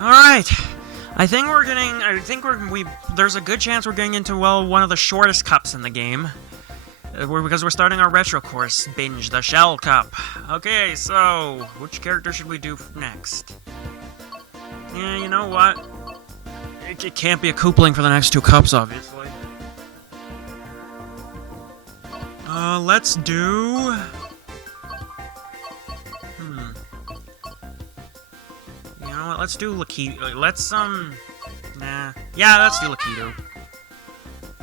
Alright. There's a good chance we're getting into, well, one of the shortest cups in the game. Because we're starting our retro course binge, the Shell Cup. Okay, so, which character should we do next? Yeah, you know what? It can't be a Koopling for the next two cups, obviously. Let's do... You know what, let's do Lakitu. Nah. Yeah, let's do Lakitu.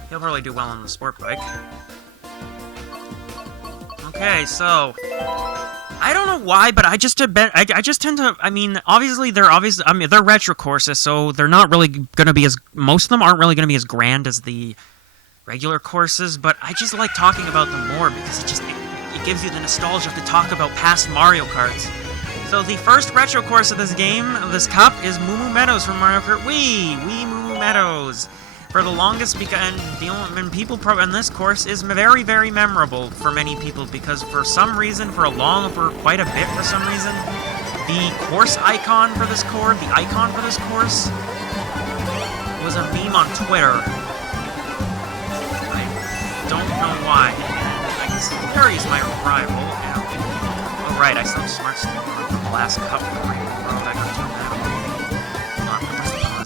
He'll probably do well on the sport bike. Okay, so... I don't know why, but I just tend to... I mean, obviously, they're retro courses, so they're not really gonna be as... Most of them aren't really gonna be as grand as the regular courses, but I just like talking about them more, because it gives you the nostalgia to talk about past Mario Karts. So the first retro course of this game, of this cup, is Mumu Meadows from Mario Kart Wii! Wii Mumu Meadows! For the longest, and this course is very, very memorable for many people, because for some reason, for quite a bit for some reason, the course icon for this course, was a meme on Twitter. I don't know why. I guess Larry's my rival, and... Oh right, I still have Smart Stick on the last cup for my road. I gotta turn that on.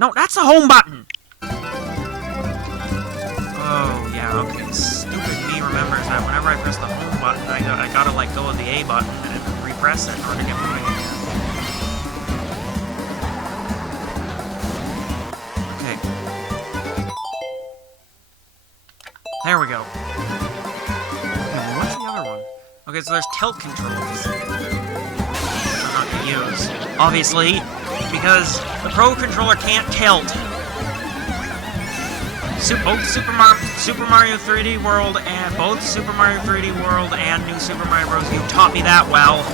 No, that's the home button! Oh, yeah, okay. Stupid me remembers that whenever I press the home button, I gotta let go of the A button and repress it in order to get moving again. Okay. There we go. What's the other one? Okay, so there's tilt controls. I'm not gonna use. Obviously, because the Pro Controller can't tilt. Both Super Mario 3D World and New Super Mario Bros. You taught me that well.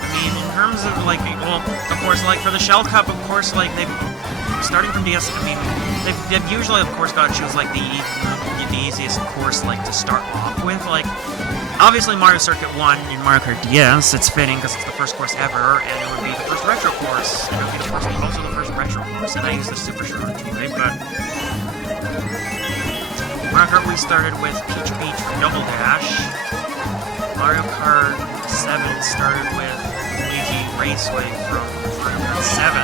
I mean, in terms of like, well, of course, like for the Shell Cup, of course, like starting from DS. I mean, they've usually, of course, got to choose like the easiest course like to start off with, like. Obviously, Mario Circuit 1 in Mario Kart DS, it's fitting because it's the first course ever, and it would be the first retro course, and it would be also the first retro course, and I used the Super Short, right? But Mario Kart Wii started with Peach from Double Dash. Mario Kart 7 started with Luigi Raceway from Mario Kart 7.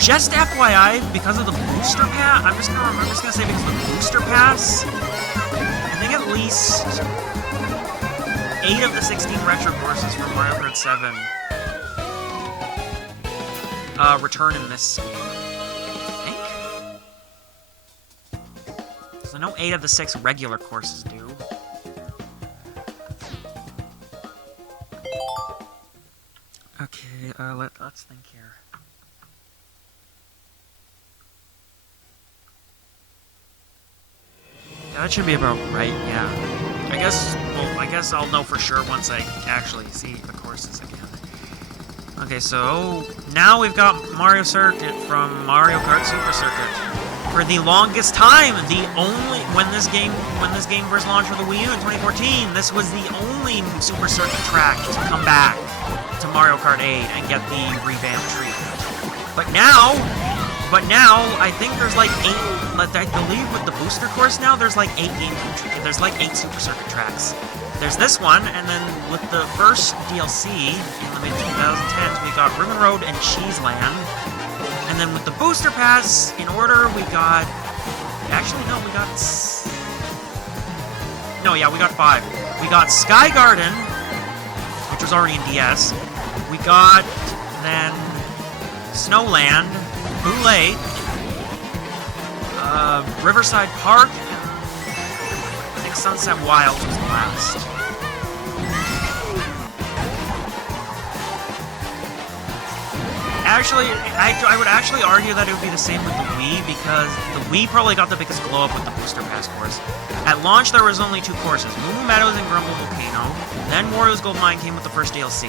Just FYI, because of the booster pass, I'm just gonna say because of the booster pass, I think at least 8 of the 16 retro courses from Mario Kart 7 return in this game. I think? So I know 8 of the 6 regular courses do. Okay, let's think here. That should be about right, yeah. I guess I'll know for sure once I actually see the courses again. Okay, so now we've got Mario Circuit from Mario Kart Super Circuit. For the longest time, when this game first launched for the Wii U in 2014, this was the only Super Circuit track to come back to Mario Kart 8 and get the revamped treatment. But now, I think there's like 8, I believe with the booster course now, there's like 8 Super Circuit tracks. There's this one, and then with the first DLC in the mid-2010s, we got Ribbon Road and Cheese Land. And then with the booster pass, in order, we got... Actually, no, we got 5. We got Sky Garden, which was already in DS. We got, then, Snowland, Boo Lake, Riverside Park, and I think Sunset Wilds was the last. Actually, I would actually argue that it would be the same with the Wii, because the Wii probably got the biggest glow up with the Booster Pass course. At launch, there was only 2 courses, Mumu Meadows and Grumble Volcano. Then Wario's Gold Mine came with the first DLC.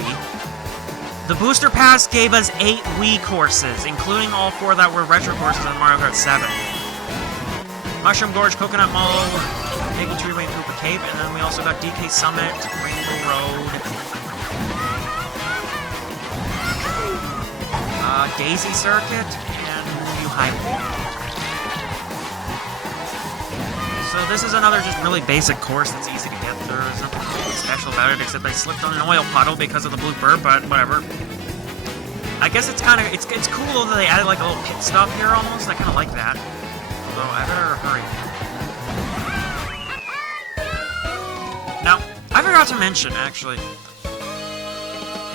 The Booster Pass gave us 8 Wii courses, including all 4 that were retro courses on Mario Kart 7. Mushroom Gorge, Coconut Mall, Maple Treeway, and Cooper Cave, and then we also got DK Summit, Rainbow Road, Daisy Circuit, and New Highway. So this is another just really basic course that's easy to get through. There's nothing really special about it, except I slipped on an oil puddle because of the blooper, but whatever. I guess it's kind of, it's cool though that they added like a little pit stop here almost. I kind of like that. Although, I better hurry. Now, I forgot to mention, actually.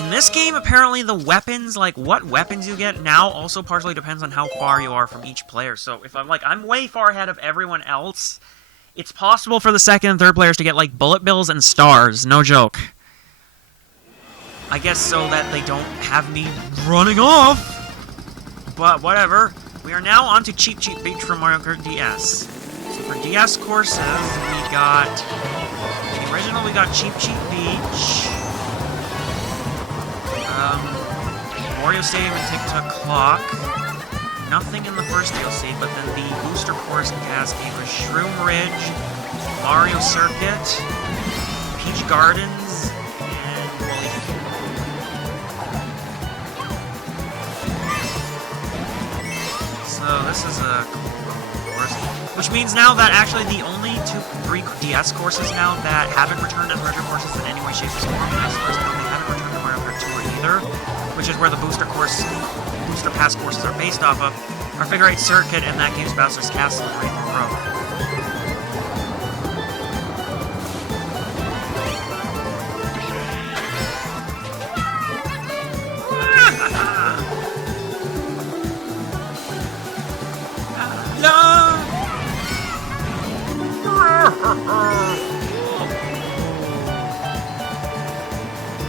In this game, apparently the weapons, like what weapons you get now also partially depends on how far you are from each player. So if I'm way far ahead of everyone else, it's possible for the second and third players to get like bullet bills and stars. No joke. I guess so that they don't have me running off. But whatever. We are now on to Cheap Cheap Beach from Mario Kart DS. So for DS courses, we got... the original, we got Cheap Cheap Beach. Wario Stadium and Tick-Tock Clock. Nothing in the first DLC, but then the Booster Course and Cascade was Shroom Ridge, Mario Circuit, Peach Gardens, and Wally. So this is a cool course, which means now that actually the only 3 DS courses now that haven't returned as retro courses in any way, shape, or form, and I suppose they haven't returned to Mario Kart Tour either, which is where the Booster Pass courses are based off of, are Figure 8 Circuit, and that game's Bowser's Castle and Rainbow Road.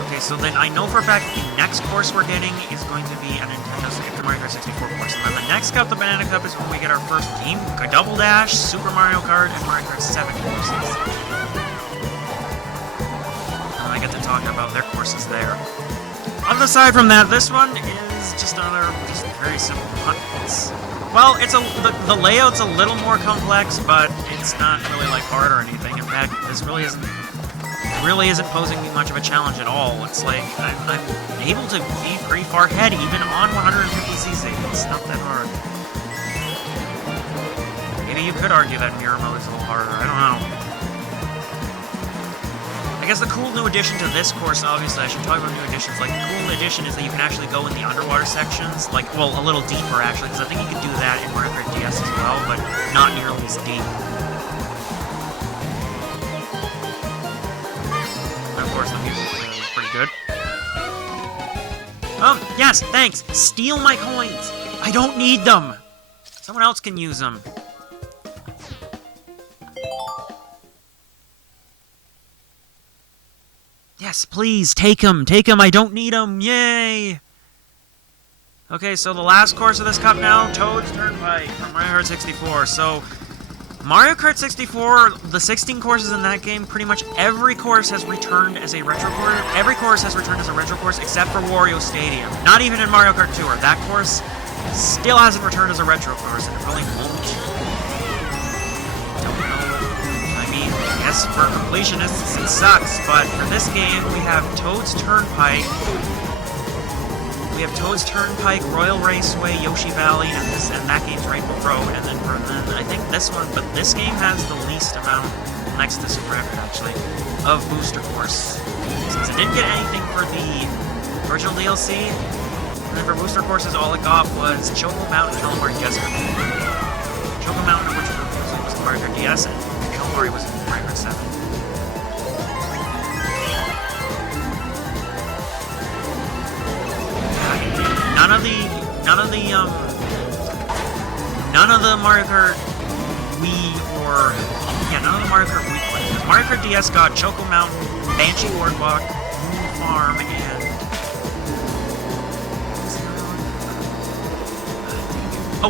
Okay, so then I know for a fact the next course we're getting is going to be a Nintendo Mario Kart 64 course. And then the next cup, the Banana Cup, is when we get our first game, Double Dash, Super Mario Kart, and Mario Kart 7 courses. And I get to talk about their courses there. Aside from that, this one is just another, just very simple one. Well, the layout's a little more complex, but it's not really like hard or anything. In fact, this really isn't posing me much of a challenge at all. It's like I'm able to be pretty far ahead even on 150cc. It's not that hard. Maybe you could argue that mirror mode is a little harder. I don't know. I guess the cool new addition to this course, obviously, I should talk about new additions. Like, the cool addition is that you can actually go in the underwater sections. Like, well, a little deeper, actually, because I think you could do that in Mario Kart DS as well, but not nearly as deep. And of course, the music is pretty good. Yes, thanks! Steal my coins! I don't need them! Someone else can use them. Yes, please, take them, I don't need them, yay! Okay, so the last course of this cup now, Toad's Turnpike from Mario Kart 64. So, Mario Kart 64, the 16 courses in that game, pretty much every course has returned as a retro course. Every course has returned as a retro course except for Wario Stadium. Not even in Mario Kart Tour. That course still hasn't returned as a retro course, and it really won't. Yes, for completionists, it sucks, but for this game, we have Toad's Turnpike. We have Toad's Turnpike, Royal Raceway, Yoshi Valley, and that game's Rainbow Road. And then I think this one, but this game has the least amount, next to Super Record actually, of booster course. Since it didn't get anything for the original DLC, and then for booster courses, all it got was Choco Mountain, Calamari Desert. Choco Mountain, which was the Mario Kart DS, and Calamari was in Mario Kart 7. None of the Mario Kart Wii none of the Mario Kart Wii players. Mario Kart DS got Choco Mountain, Banshee Boardwalk, Moon Farm, and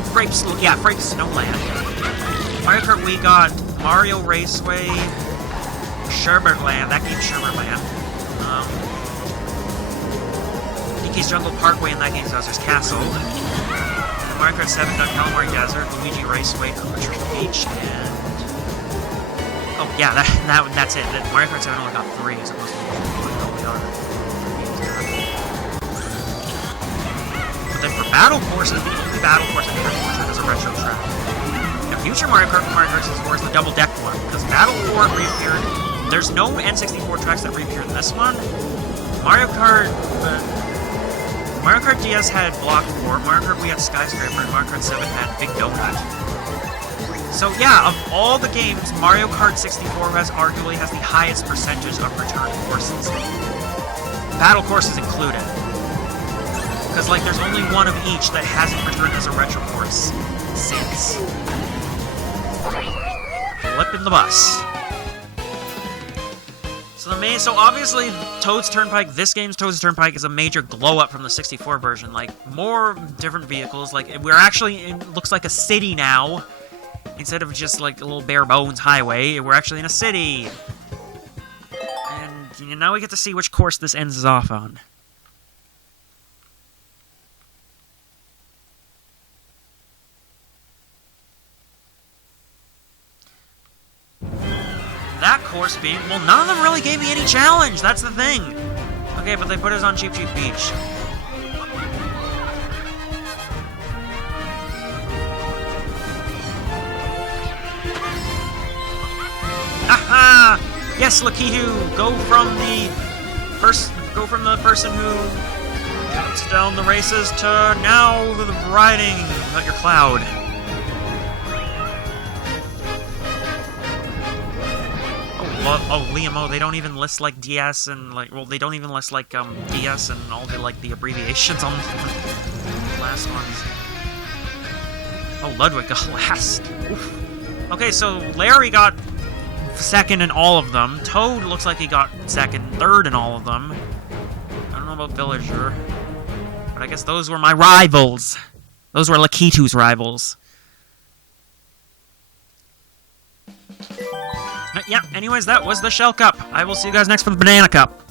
Frape Snowland. Mario Kart Wii got Mario Raceway, Sherbert-Land. That game's Sherbert-Land. DK's Jungle Parkway, and that game's Bowser's Castle. Mario Kart 7 got Calamari Desert, Luigi Raceway, Treasure Beach, and Yeah, that's it. Mario Kart 7 only got 3 as opposed to all the other. But then for battle courses, the only battle course that has a retro track. The future Mario Kart 64 is the double deck one, because Battle Court reappeared. There's no N64 tracks that reappear in this one. Mario Kart DS had Block Court, Mario Kart Wii had Skyscraper, and Mario Kart 7 had Big Donut. So yeah, of all the games, Mario Kart 64 arguably has the highest percentage of return courses. Battle courses included. Because, like, there's only one of each that hasn't returned as a retro course since. Flipping the bus. So obviously, Toad's Turnpike, this game's Toad's Turnpike is a major glow-up from the 64 version. Like, more different vehicles. Like, we're actually, it looks like a city now. Instead of just, like, a little bare-bones highway, we're actually in a city. And now we get to see which course this ends off on. That course being... Well, none of them really gave me any challenge. That's the thing. Okay, but they put us on Cheep Cheep Beach. Aha! Yes, Lakitu, go from the person who cuts down the races to now the riding your cloud. Oh, Liam, they don't even list, like, DS and, like, well, they don't even list, like, DS and all the, like, the abbreviations on the last ones. Oh, Ludwig got last. Oof. Okay, so Larry got second in all of them. Toad looks like he got second, third in all of them. I don't know about Villager. But I guess those were my rivals. Those were Lakitu's rivals. Yeah, anyways, that was the Shell Cup. I will see you guys next for the Banana Cup.